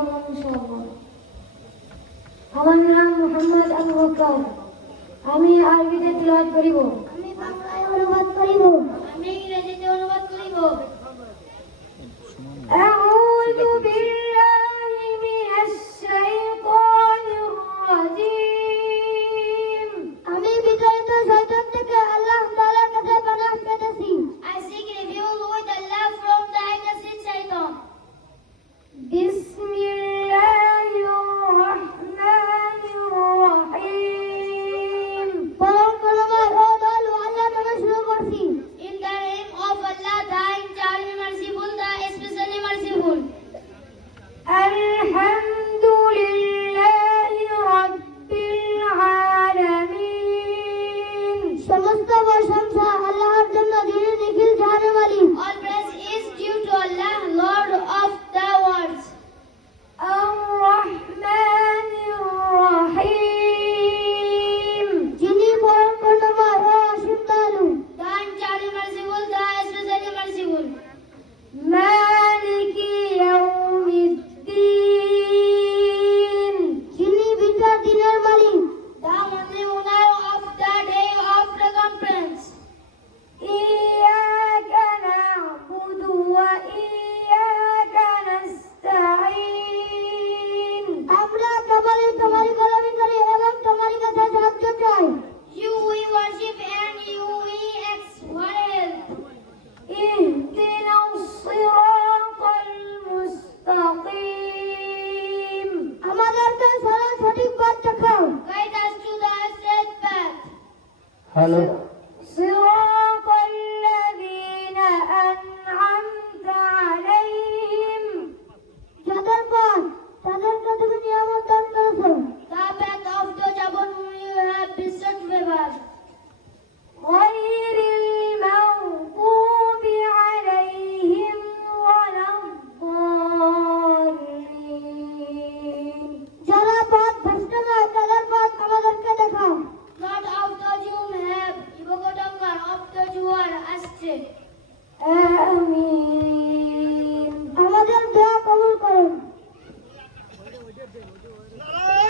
ইনশাআল্লাহ হনন মোহাম্মদ আবু কাফ আমি আইবিডি ক্লোজ করিব আমি বাংলায় অনুবাদ করিব আমি ইংরেজিতে অনুবাদ করিব हेलो শব্দ জোয়ার আসছে আমি